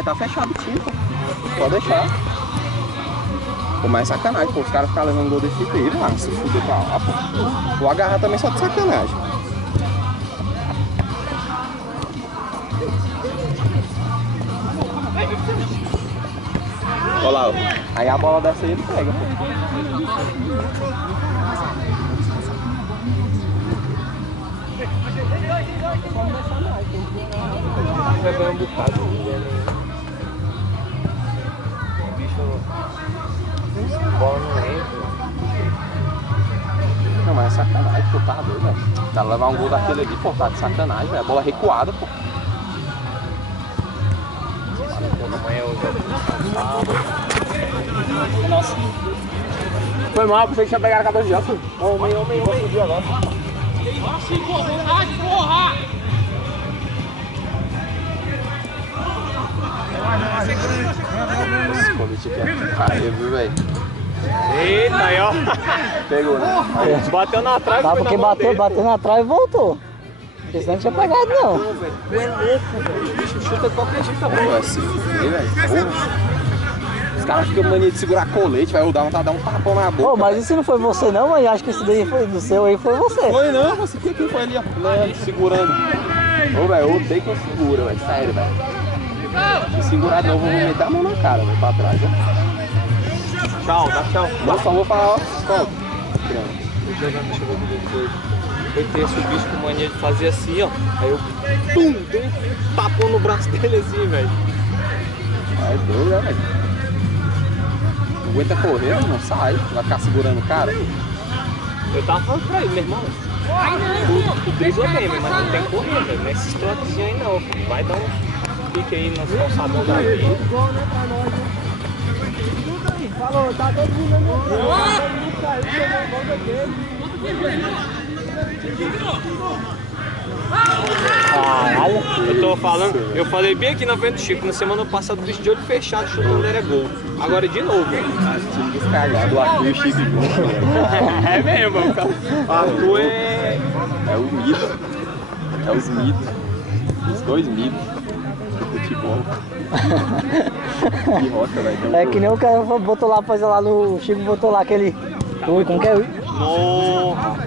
mas tá fechado o time, pô. Pode deixar. Pô, mas é sacanagem, pô. Os caras ficam levando gol desse tipo aí, lá, se fuder pra lá, pô. Vou agarrar também só de sacanagem. Olha lá, ó. Aí a bola dessa aí ele pega, pô. Vai ganhar um bocado. O bicho. A bola não entra. Não, mas é sacanagem, pô, tá doido, velho. O cara levar um gol daquele ali, pô, tá de sacanagem, velho. A bola recuada, pô. Amanhã eu jogo. Nossa. Foi mal, pensei que tinha pegado a cabeça de aço. Homem. Vou fugir agora. Porra! Esse colete aqui é cair, viu, velho? Eita, aí ó. Pegou, né? Bateu na trave. Tá, porque bateu na trave e voltou. Porque senão não tinha pegado, não. Tu é louco, velho. O bicho chuta de qualquer jeito, pô. É se fuder, velho. Os caras ficam mania de segurar colete, vai dar vontade de dar um tapão na boca. Pô, mas isso não foi você não, mãe? Acho que esse daí foi do seu aí, foi você. Foi não, você quem foi ali, ó, segurando. Ô, velho, eu odeio quem segura, velho, sério, velho. Se segurar de novo, eu vou meter a mão na cara, velho, pra trás, ó. Tchau, dá tchau. Não, só vou falar, ó, solta. O jogando chegou depois. Foi ter esse bicho com mania de fazer assim, ó. Aí eu, pum, dei um tapão no braço dele assim, velho. É doido, né, velho? Não aguenta correr, não sai, vai ficar segurando o cara. Eu tava falando pra ele, meu irmão. Tu dribla bem, mas não tem que correr, velho. Nesse trotezinho aí não. Vai dar um pique aí nas calçadas da vida. Falou, tá todo mundo Caralho. Eu tô falando, eu falei bem aqui na frente do Chico, na semana passada o bicho de olho fechado chutando era gol. Agora de novo. Time descargado, o Arthur e o Chico junto, velho. É mesmo, cara. O Arthur É o mito. É os mitos. Os dois mitos. Do futebol. Que rocha, velho. É que nem o cara botou lá, fazer lá no Chico, botou lá aquele... Ui, como que é?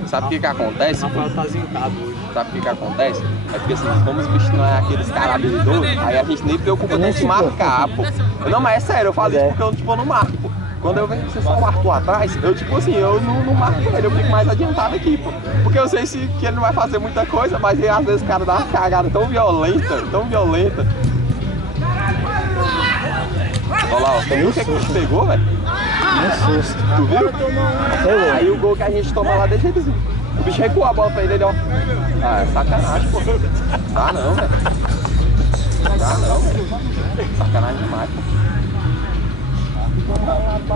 Sabe o que acontece? Rafael tá zincado hoje. Sabe o que acontece? É porque assim, como os bichos não é aqueles caras habilidosos, aí a gente nem preocupa de se marcar, pô. Não, mas é sério, eu falo isso porque eu, tipo, eu não marco, pô. Quando eu vejo só o Arthur atrás, eu tipo assim, eu não marco ele, eu fico mais adiantado aqui, pô. Porque eu sei que ele não vai fazer muita coisa, mas aí, às vezes o cara dá uma cagada tão violenta, tão violenta. Olha lá, ó, você viu o que a gente pegou, velho? Um susto. Tu viu? Pegou. Aí o gol que a gente toma lá desse jeito, o bicho recuou a bola pra ele, ó. Ah, é sacanagem, pô. Dá não, velho. Dá não, velho. Sacanagem demais, pô.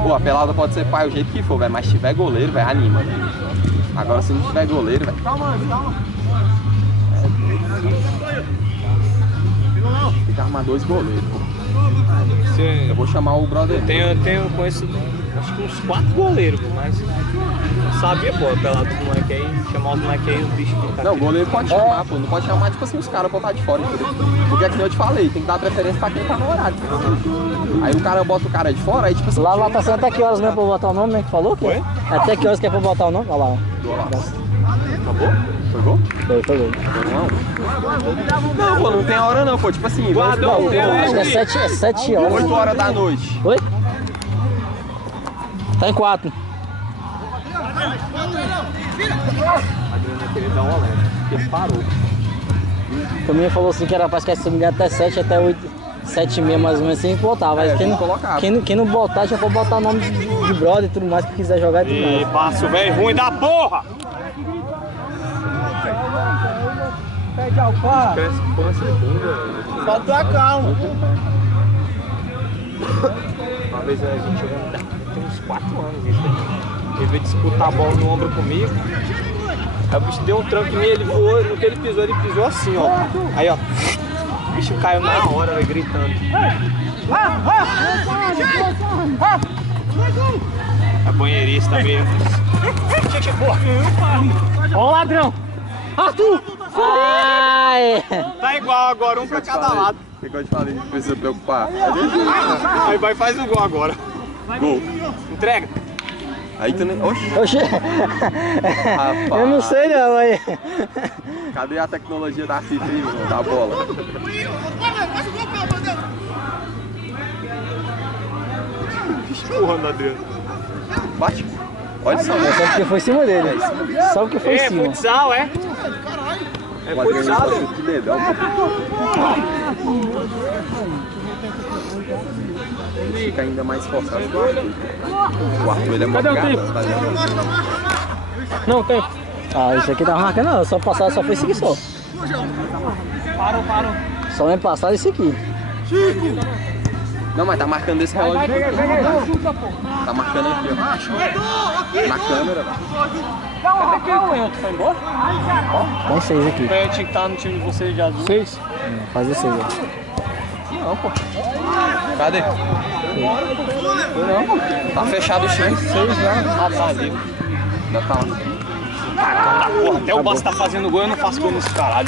Pô, a pelada pode ser pai o jeito que for, velho, mas se tiver goleiro, velho, anima, velho. Agora se não tiver goleiro, velho. Calma. Tem que arrumar 2 goleiros, pô. Eu vou chamar o brother. Eu conheço acho que uns 4 goleiros, pô, mas não sabia, pô, pelado dos moleques aí, chamar os moleques aí, os bichos ficar. Não, o goleiro pode chamar, pô. Não pode chamar, tipo assim, os caras botar de fora, entendeu? Porque é que nem eu te falei, tem que dar preferência pra quem tá no horário. Aí o cara bota o cara de fora, aí tipo assim. Lá tá sendo até que horas mesmo pra botar o nome, né? Que falou? Que? Foi? Até que horas que é pra botar o nome? Olha lá, ó. Acabou? Foi gol? Foi gol. Não, pô, não tem hora não, pô. Tipo assim, Guardou, vamos supor, Acho que é 7 horas. 8 horas da noite. Oi? Tá em 4. A Adriana queria dar um olé, porque ele parou. O menino falou assim que era pra esquecer, se não me engano, até 7, até 8, 7 e meia mais ou menos assim, botar. Mas É, quem, não, colocava. quem não botar, já pode botar o nome de brother e tudo mais que quiser jogar e tudo E mais. passo velho ruim da porra! Pede alface. Cresce pança e bunda. Falta a calma. Uma vez a gente jogando, tem uns 4 anos isso aí. Ele veio disputar a bola no ombro comigo. Aí o bicho deu um tranco em mim, ele voou, no que ele pisou assim, ó. Aí, ó. O bicho caiu na hora, velho, gritando. A banheirista mesmo. Ó o ladrão! Arthur! Ai! Tá igual agora, um pra cada lado. O que eu te falei? Precisa preocupar. Aí vai e faz o gol agora. Gol. Entrega. Aí tu nem... Oxi. Oxê. Rapaz. Eu não sei não, aí. Cadê a tecnologia da FIFA, hein, irmão, da bola? Empurrando o Adriano. Bate. Olha só. Só porque foi em cima dele. Só porque foi em É cima. futsal, é? É O Adriano futsal. só chute de dedão. Ele fica ainda mais forçado que o Arthur. O Arthur, ele é muito gato, tá ligado? Não, tem. Ah, isso aqui tá marcando não. Só passar, só foi isso aqui só. Parou. Só me passar isso aqui. Não, mas tá marcando esse relógio aqui. Tá marcando aqui, ó. Na câmera, velho. Tem 6 aqui. Eu tinha que estar no time de vocês de azul. 6? Faz isso aí. Não, pô. Cadê? Não, pô. Tá fechado o chão. 6 já. Ah, tá ali. Ainda tá lá. Porra, até o Bosta tá fazendo gol, eu não faço gol nesse caralho.